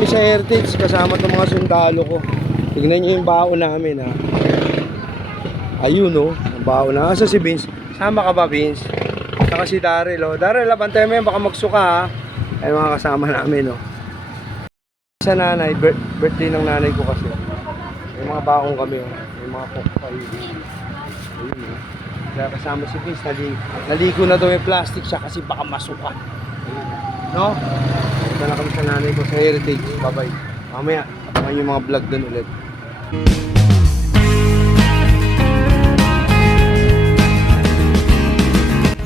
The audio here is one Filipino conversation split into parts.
kami sa Heritage kasama itong mga sundalo ko. Tignan nyo yung baon namin ha. Ayun oh, ang na. Asa si Vince? Sama ka ba Vince? Saka si Daryl oh. Daryl, labantay mo yan, baka magsuka ha. Ay mga kasama namin oh. Sa nanay, bir- birthday ng nanay ko kasi. May mga baong kami oh. May mga kokpay. Ayun oh. Kaya kasama si Vince, nali naligo na daw yung plastic siya kasi baka masuka. Ayun. No? Punta na kami sa nanay ko sa Heritage. Bye-bye. Mamaya, abangan yung mga vlog doon ulit.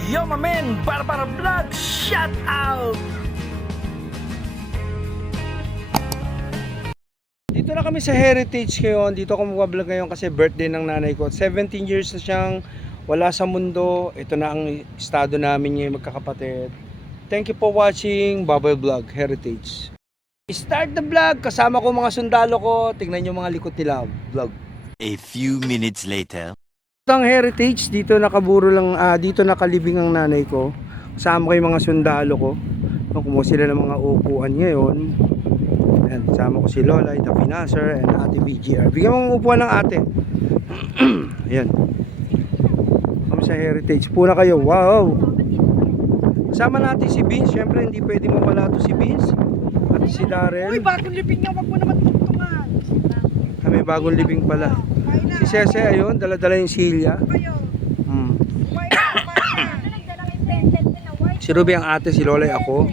Yo, my man! Barbara Vlog! Shout out! Dito na kami sa Heritage ngayon. Dito ako mag-vlog ngayon kasi birthday ng nanay ko. 17 years na siyang wala sa mundo. Ito na ang estado namin ngayon magkakapatid. Thank you for watching Bubble Vlog Heritage. Start the vlog. Kasama ko mga sundalo ko. Tingnan nyo mga likod nila. Vlog. A few minutes later. Ang heritage, dito nakaburo lang, ah, dito nakalibing ang nanay ko. Kasama ko yung mga sundalo ko. Kumuha sila ng mga upuan ngayon. Ayan, kasama ko si Lola, the financer, and Ate BGR. Bigyan mo ng upuan ng ate. Ayan. Kami sa heritage. Puna kayo. Wow! Kasama natin si Vince. Siyempre, hindi pwede mawala to si Vince. At si Uy, Darrell. bagong liping niya, wag mo naman tungtungan. Kami bagong libing pala. Na. Si Sese, ayun, dala-dala yung silya. Hmm. Na, na. Si Ruby ang ate, si Lola ako.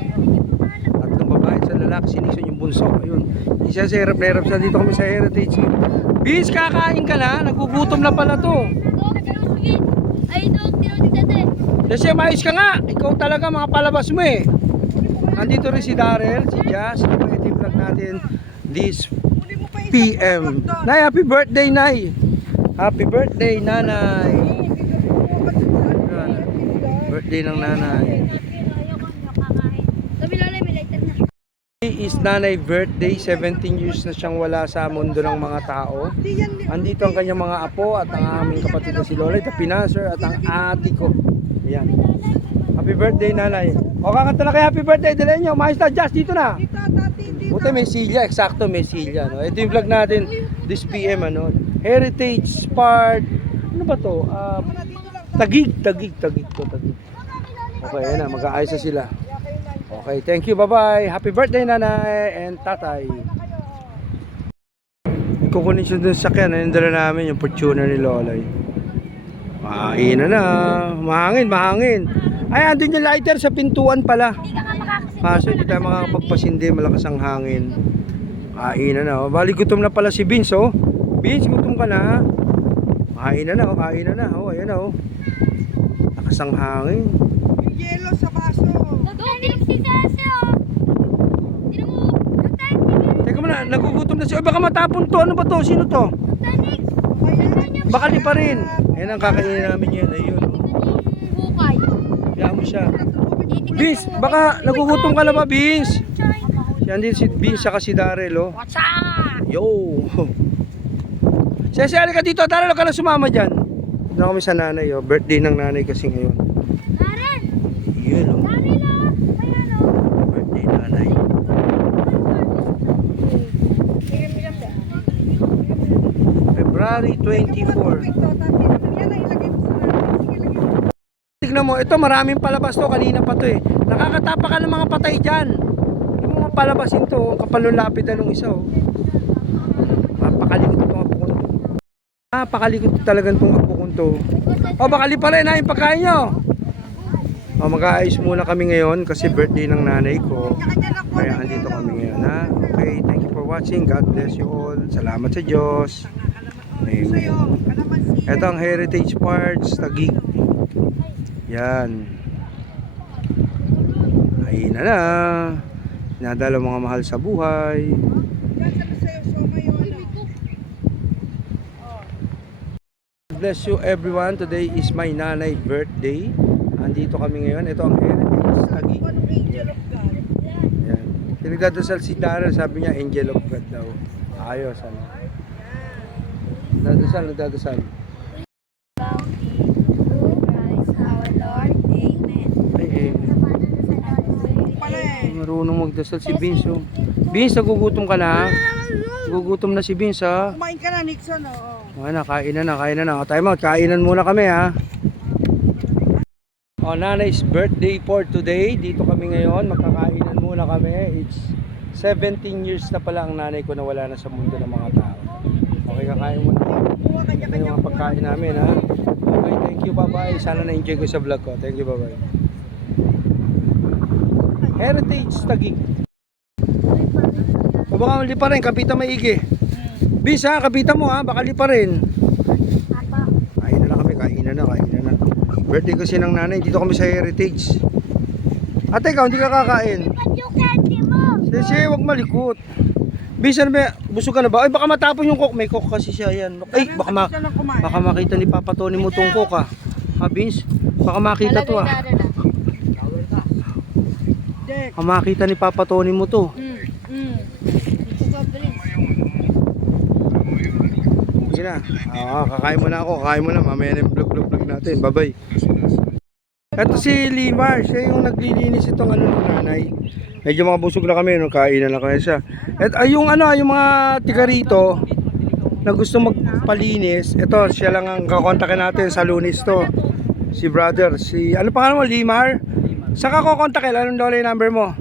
Tatlong babae sa lalaki, si Nixon yung bunso. Ayun. Isa sa hirap na hirap sa dito kami sa Heritage. Bis, kakain ka na? Nagugutom na pala to. Ay, dog, Kasi mais ka nga. Ikaw talaga mga palabas mo eh. Nandito rin si Darrell, si Jazz. Ito yung vlog natin this PM. Nay, happy birthday, Nay. Happy birthday, Nanay. Birthday ng Nanay. Is Nanay birthday. 17 years na siyang wala sa mundo ng mga tao. Andito ang kanyang mga apo at ang aming kapatid na si Lola, the financer at ang ate ko. Ayan. Happy birthday, nanay. O, kakanta na kayo happy birthday. Dala nyo. Maayos na, dito na. Dito, dati, dito. Buti may silya. Eksakto, may silya. No? Ito yung vlog natin this PM. Ano? Heritage part. Ano ba to? Lang. tagig, tagig, tagig to, tagig. Okay, ayan na. Mag-aayos na sila. Okay, thank you. Bye-bye. Happy birthday, nanay and tatay. Kukunin siya dun sa sakyan. Ayun dala namin yung Fortuner ni Loloy. Mahina na. Mahangin, mahangin. Ay, andun yung lighter sa pintuan pala. Hindi ka. Kaso hindi tayo makakapagpasindi. Malakas ang hangin. Kain na na. Oh. Bali, gutom na pala si Vince, oh. Vince, gutom ka na. Kain na na, oh. Kain na na. Oh, ayan na, oh. Lakas ang hangin. Yung yelo sa baso. Dog, tinutitete, oh. Tinan mo. Teka muna, nagugutom na siya. Ay, baka matapon to. Ano ba to? Sino to? Kaya, Bakali pa rin. Ayan ang kakainin namin yun. Ayun. oh. Bukay. Kaya mo siya. Vince, baka nagugutom ka na ba, Vince? Yan din si Vince saka si Daryl, oh. What's up? Yo! Sese, ka dito. Daryl, ka na sumama dyan. Doon kami sa nanay, oh. Birthday ng nanay kasi ngayon. Naren! Yun, oh. Lang! Ayan, oh. Birthday nanay. February 24. Ito, dati naman yan, ay, ilagay mo sa Sige, ilagay mo. Tignan mo, ito maraming palabas to. Kanina pa to eh. Nakakatapa ka ng mga patay dyan. Hindi mo mapalabasin to. oh. Kapal ng lapid na nung isa oh. Mapakalikot itong apo ko to. Ah, pakalikot talaga itong apo ko to. O, bakali pa rin ha, yung pagkain nyo. O, mag-aayos muna kami ngayon kasi birthday ng nanay ko. Kaya andito kami ngayon ha. Okay, thank you for watching. God bless you all. Salamat sa Diyos. Amen. Ito ang heritage parts, tagig. Yan. Ayun na na. Nadala mga mahal sa buhay. Bless you everyone. Today is my nanay birthday. Andito kami ngayon. Ito ang heritage God? Yan. Pinagdadasal si Darrell, sabi niya angel of God daw. Ayos ano. Nagdadasal, nagdadasal. Christ our Lord. Amen. Ay, eh. Pala eh. Marunong magdasal si Vince. oh. Vince, nagugutom ka na? Nagugutom na si Vince ha. Kumain ka na, Nixon, oo. Ano na, kain na na, kain na na. O, time out, kainan muna kami ha. O, nanay's birthday for today. Dito kami ngayon, magkakainan muna kami. It's 17 years na pala ang nanay ko na wala na sa mundo ng mga tao. Okay, kakain muna. Ito yung mga pagkain namin ha. Okay, thank you, bye-bye. Sana na-enjoy ko sa vlog ko. Thank you, bye-bye. Heritage Tagig. O baka mali pa rin, kapita maigi. Bis ha, kapita mo ha, baka li pa rin. Kain na na kami, kain na na, kain na na. Birthday kasi ng nanay, dito kami sa Heritage. Ate, ikaw hindi ka kakain. Sige, wag malikot. Bis, ano ba, busog ka na ba? Ay, baka matapon yung coke. May coke kasi siya yan. Ay, baka, ma lang baka makita ni Papa Tony mo tong coke ha. Ha, Vince? Baka makita to ah. Dek. Baka makita ni Papa Tony mo to. Mm. Mm. Sige na. Ah, kakain mo na ako. Kakain mo na. Mamaya na yung vlog, vlog, vlog natin. Bye-bye. Ito si Limar. Siya yung naglilinis itong ano ng nanay. Medyo mga busog na kami. No? Kain na kaya siya. At ay, yung ano, yung mga tiga rito na gusto magpalinis. Ito, siya lang ang kakontakin natin sa lunis to. Si brother. Si, ano pangalan mo? Limar? Saka ko kontakin. Anong yung number mo?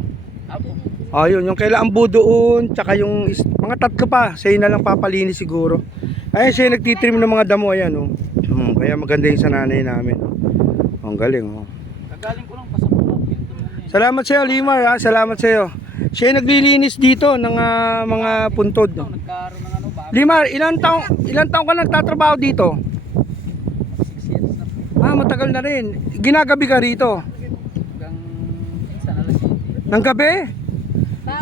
Oh, yun, yung kaila ambu doon, tsaka yung is- mga tatlo pa, siya na lang papalinis siguro. Ay, siya nagtitrim ng mga damo, ayan, oh. Hmm, kaya maganda yung sa nanay namin. Oh, ang galing, oh. Salamat sa iyo, Limar, ha? Salamat sa iyo. Siya naglilinis dito ng ah, mga puntod. Limar, ilan taong ilan taong ka nagtatrabaho dito? Ah, matagal na rin. Ginagabi ka rito. Ng gabi?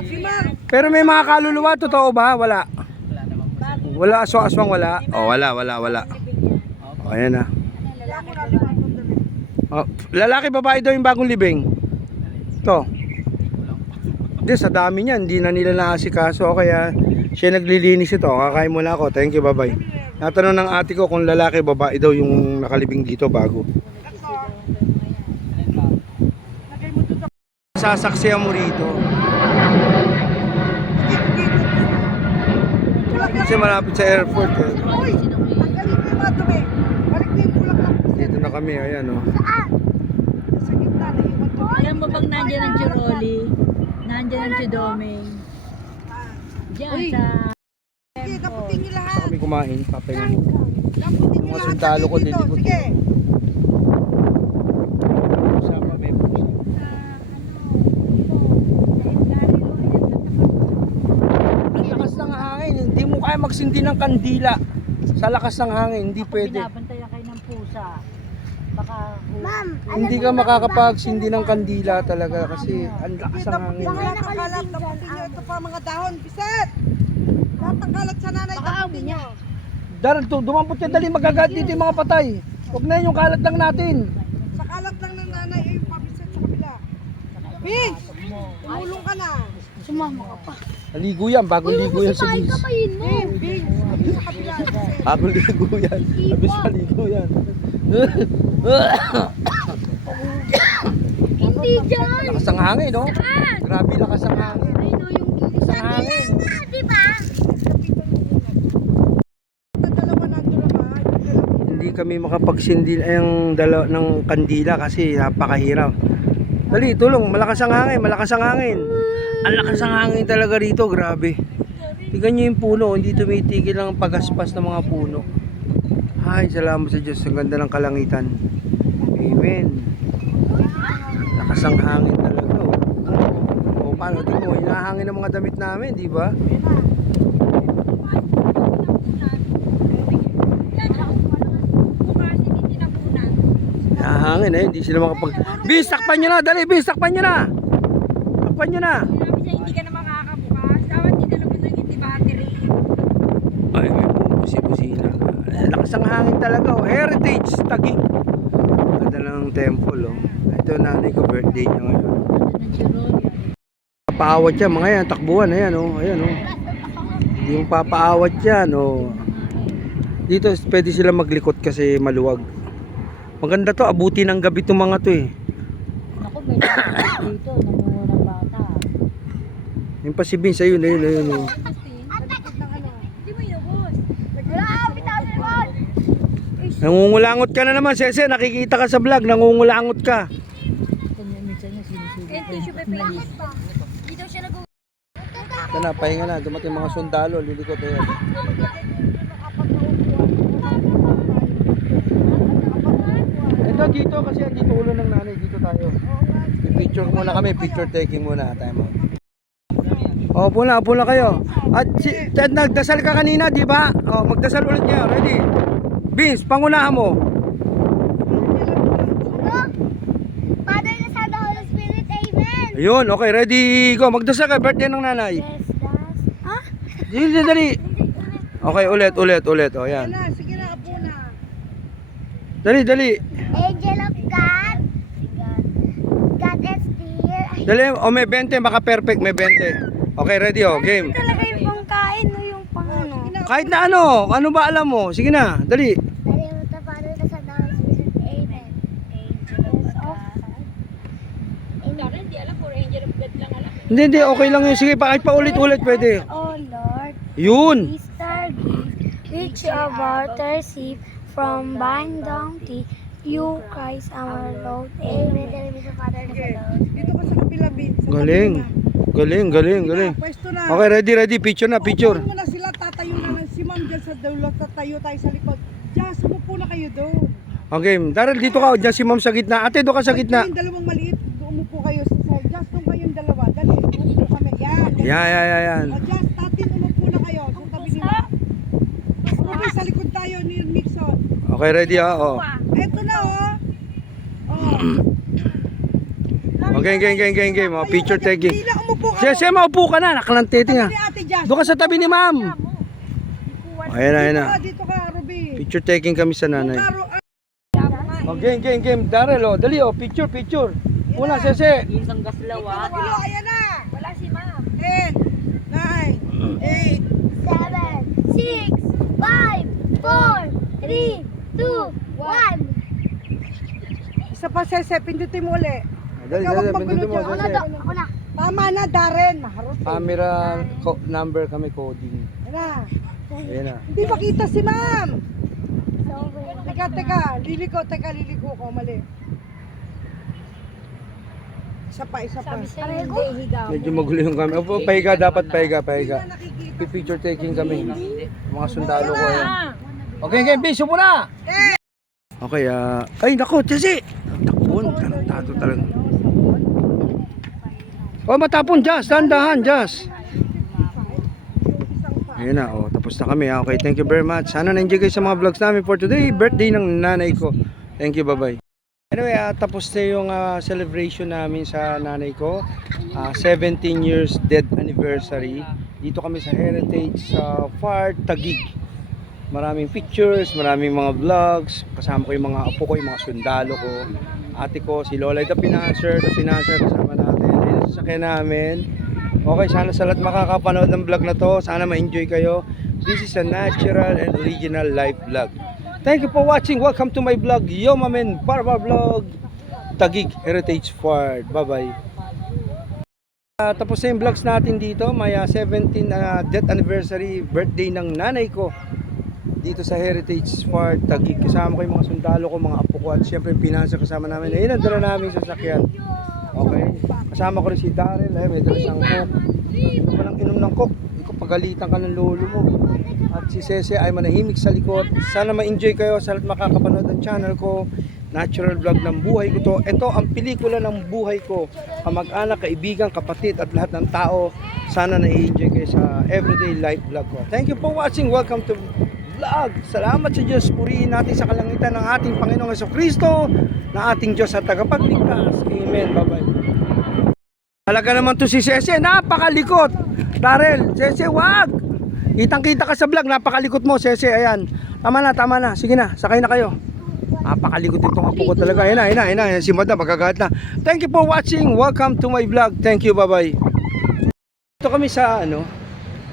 Simar. Pero may mga kaluluwa, totoo ba? Wala. Wala, aswang-aswang wala. Oh, wala, wala, wala. Oh, ayan na. Oh, lalaki babae daw yung bagong libing. To. Hindi, sa dami niyan, hindi na nila naasikaso. Kaya siya naglilinis ito. Kakain muna ako. Thank you, bye-bye. Natanong ng ate ko kung lalaki babae daw yung nakalibing dito bago. Sasaksiyan mo rito. Kasi malapit sa airport. Eh. Mo yung mo yung bulaklak. Dito na kami, ayan oh. Naiwan to. Alam mo bang nandiyan ang Chiroli? Nandiyan ang Chidoming. Diyan sa... Lahat. kami kumain, papayin. Daputin niyo Mga sundalo ko, dito. lilibot. Sige. Sama may pusa. Ang lakas ng hangin, kaya magsindi ng kandila. Sa lakas ng hangin, hindi pwede. Binabantayan kayo ng pusa. Baka... Ma'am, Hindi ka makakapagsindi ng kandila talaga kasi ang lakas ng hangin. daputin niyo lahat ng kalat. Daputin niyo ito pa mga dahon. Biset! Lahat ng kalat sa nanay, daputin niyo. Daran, tu- dumampot yan dali, magagat dito yung mga patay. Huwag na yun, yung kalat lang natin. Sa kalat lang ng nanay, ay pabiset sa kabila. Vince! Tumulong ka na. Sumama ka pa. Naligo yan, bagong ligo yan sa Kain bis. pa. Bagong ligo yan. Abis maligo yan. Hindi dyan. lakas ang hangin, no? Grabe lakas ang hangin. Ay, no, yung gilid. Sa hangin. Di ba? Ang. Hindi kami makapagsindi ang dalaw ng kandila kasi napakahirap. Dali, tulong. Malakas ang hangin, malakas ang hangin. Ang lakas ang hangin talaga rito, grabe. Tingnan nyo yung puno, hindi tumitigil ang pagaspas ng mga puno. Ay, salamat sa Diyos. Ang ganda ng kalangitan. Amen. Lakas ang hangin talaga. Oh. O paano, di mo, hinahangin ang mga damit namin, di ba? Hinahangin eh, hindi sila makapag... Bis, takpan nyo na, dali, bis, takpan nyo na! Takpan nyo na! Hindi ka na makakabukas. Dapat hindi ka na pinagiti battery. Ay, may busi-busina. Eh, Lakas ang hangin talaga, oh. Heritage, Taguig. Ganda ng temple, oh. Ito nanay ko, birthday niya ngayon. Ng Chiroli. Paawat yan, mga yan, takbuhan, ayan, oh. Ayan, oh. Hindi yung papaawat yan, oh. Dito, pwede sila maglikot kasi maluwag. Maganda to, abuti ng gabi itong mga to, eh. Ako, may dito. Yung pa si Vince, ayun, ayun, ayun. mo sa. Nangungulangot ka na naman, Sese. Nakikita ka sa vlog, nangungulangot ka. Ito na, pahinga na. Dumating mga sundalo, lilikot na yan. Ito dito kasi dito ulo ng nanay, dito tayo. Picture muna kami, picture taking muna. Time out. Oh, pula, pula kayo. At si Ted, nagdasal ka kanina, di ba? Oh, magdasal ulit niya. Ready? Vince, pangunahan mo. Father, the Son, the Holy Spirit, Amen. Ayun, okay, ready, go. Magdasal ka, birthday ng nanay. Yes, das. Ha? Dali, dali. Okay, ulit, ulit, ulit. O, yan. Na, sige na, apo na. Dali, dali. Angel of God. God is dear. Dali, o may 20, baka perfect, may 20. Okay, ready, o, game. Talaga yung pangkain o yung pang ano? Kahit na ano, ano ba alam mo? Sige na, dali. Dali mo the Father, the Son, the Holy Spirit, Amen. Angel of God. Hindi, hindi, okay lang yun. Sige, pa, kahit pa ulit-ulit pwede. Oh Lord, Yun. Easter which of water receive from thine bounty, you Christ our Lord. Amen. Holy Dito ka sa kapila, Bin. Sa Galing. Galing, galing, galing. na, Pwesto na. Okay, ready, ready. Picture na, picture. Upuan mo na sila, tatayo na lang. Si ma'am dyan sa dulo, tatayo tayo sa likod. Diyan, sumupo na kayo doon. Okay, Daryl, dito ka. Diyan si ma'am sa gitna. Ate, doon ka sa gitna. Yung dalawang maliit, umupo kayo sa side. Just doon kayong dalawa. Dali, umupo kami. Yan. Yan, yan, yan, yan. O, just, tatin, umupo na kayo. Sa tabi nila. Umupo sa likod tayo ni Nixon. Okay, ready ha. Oh. Eto na, oh. Oh. Okay, game, game, game, game. Oh, picture taking. Na umupo ka. Sige, sige, maupo ka na. Ate Jazz. Doon ka sa tabi ni ma'am. Ayan na, ayan Dito na. ka, dito ka, Ruby. Picture taking kami sa nanay. Ah, Oh, game, game, game. Daryl, oh. Dali, oh. Picture, picture. Una, sese. Isang gaslawa. Tulo, ayan na. Wala si Ma'am. 10, 9, 8, Seven, six, five, four, three, two, one. Isa pa, Sese, pindutin mo uli. Dali, dali, pindutin mo, magulo dyan. sese. Ako na. Tama na, Darren. Maharot. eh. Camera co- number kami coding. Ayan na. Ayan na. Hindi makita si ma'am. Teka, teka. Liliko, teka, liliko ko. Mali. Isa pa, isa pa. Aray ko. Medyo magulo yung camera. Opo, pahiga, dapat pahiga, Hindi pahiga. na nakikita. Picture taking kami. Mga sundalo ko yan. Okay, game, bis, mo na! Okay, ah... ay, nako, Jesse! Takbon, tarantado talaga. Oh, matapon, Jazz. Dandahan, Jazz. Ayun na, oh, tapos na kami. ah. Okay, thank you very much. Sana na-enjoy kayo sa mga vlogs namin for today. Birthday ng nanay ko. Thank you, bye-bye. Anyway, ah, tapos na yung ah, celebration namin sa nanay ko. Ah, 17 years dead anniversary. Dito kami sa Heritage sa Far Tagig. Maraming pictures, maraming mga vlogs. Kasama ko yung mga apo ko, yung mga sundalo ko. Ate ko, si Lola, the financer, the financer kasama sasakyan namin. Okay, sana sa lahat makakapanood ng vlog na to. Sana ma-enjoy kayo. This is a natural and original life vlog. Thank you for watching. Welcome to my vlog, Yo Mamen Barba Vlog. Tagig Heritage Ford. Bye-bye. Ah, tapos na yung vlogs natin dito. May ah, 17 ah, death anniversary birthday ng nanay ko dito sa Heritage Ford Taguig. Kasama ko yung mga sundalo ko, mga apo ko at syempre yung pinansa kasama namin. Ayun ang dala namin sa sakyan. Okay. Kasama ko rin si Daryl. Ayun, may dala siyang coke. Hindi ko lang inom ng. Hindi ko pagalitan ka ng lolo mo. At si Sese ay manahimik sa likod. Sana ma-enjoy kayo sa makakapanood ng channel ko. Natural vlog ng buhay ko to. Ito ang pelikula ng buhay ko. Kamag-anak, kaibigan, kapatid at lahat ng tao. Sana na-enjoy kayo sa everyday life vlog ko. Thank you for watching. Welcome to vlog. Salamat sa Diyos. Purihin natin sa kalangitan ng ating Panginoong Yeso Kristo na ating Diyos at tagapagligtas. Amen. Bye-bye. Talaga naman to si Sese. Napakalikot. Darel, Sese, wag. Kitang-kita ka sa vlog. Napakalikot mo, Sese. Ayan. Tama na, tama na. Sige na, sakay na kayo. Napakalikot itong apo ko talaga. Ayan na, ayan na, ayan na. Si Madam, magagalit na. Thank you for watching. Welcome to my vlog. Thank you. Bye-bye. Ito kami sa ano,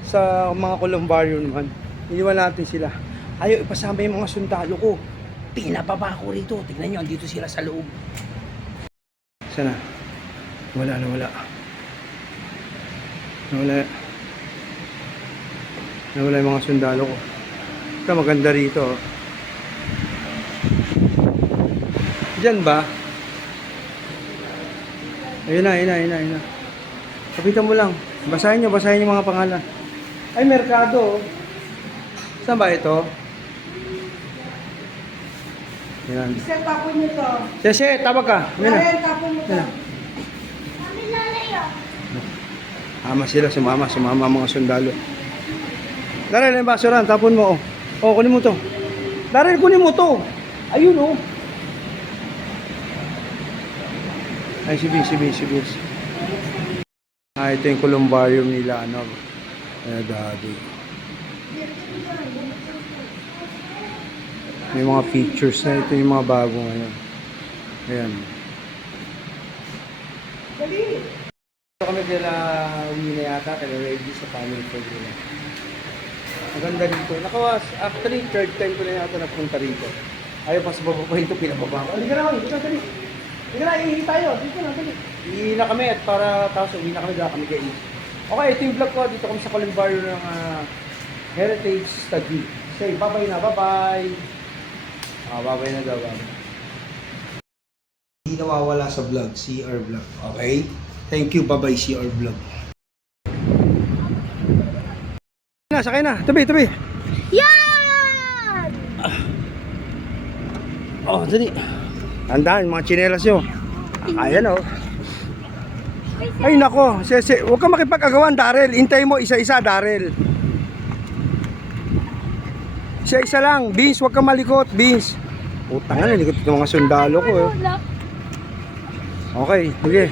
sa mga Columbario naman. Iniwan natin sila. Ayaw ipasama yung mga sundalo ko. Pinababa ko rito. Tingnan nyo, andito sila sa loob. Sana. Wala na wala. Nawala. Nawala yung mga sundalo ko. Ito maganda rito. oh. Diyan ba? Ayun na, ayun na, ayun na, ayun na. Kapitan mo lang. Basahin nyo, basahin yung mga pangalan. Ay, merkado. oh. Saan ba ito? Yan. Isa tapon nyo to. Sese, tawag ka. Yan na. Karen, tapon mo to. Yan. Ama sila, sumama, sumama mga sundalo. Daryl, yung basuran, tapon mo. Oh, oh kunin mo to. Daryl, kunin mo to. Ayun, oh. Ay, si Vince, si Vince, si Vince. Ah, ito yung columbarium nila, ano. Eh, daddy. May mga features na ito yung mga bago ngayon. Ayan. Ito kami kila uwi na yata, kaya ready sa family food nila. Maganda dito. Nakawas, actually, third time ko na yata napunta rito. Ayaw pa sa baba pa ito, pinababa ko. Halika na, halika na, dali. Halika na, ihi tayo. Dito na, dali. Na kami at para tapos uwi na kami, dala kami kay Okay, ito yung vlog ko. Dito kami sa Columbarium ng ah, Heritage Study. Say, bye-bye na, bye-bye. Ah, bye-bye na daw, bye. Hindi nawawala sa vlog, CR vlog. Okay? Thank you, bye-bye CR vlog. Na, sakay na. Tabi, tabi. Yan! Oh, dali. Tandaan, mga tsinelas nyo. Ayan oh. Ay nako, sese, huwag ka makipag-agawan, Daryl. Intay mo isa-isa, Daryl. Isa-isa lang. Beans, huwag ka malikot, Beans. Utang na, likot ng mga sundalo ko. Eh. Okay, sige.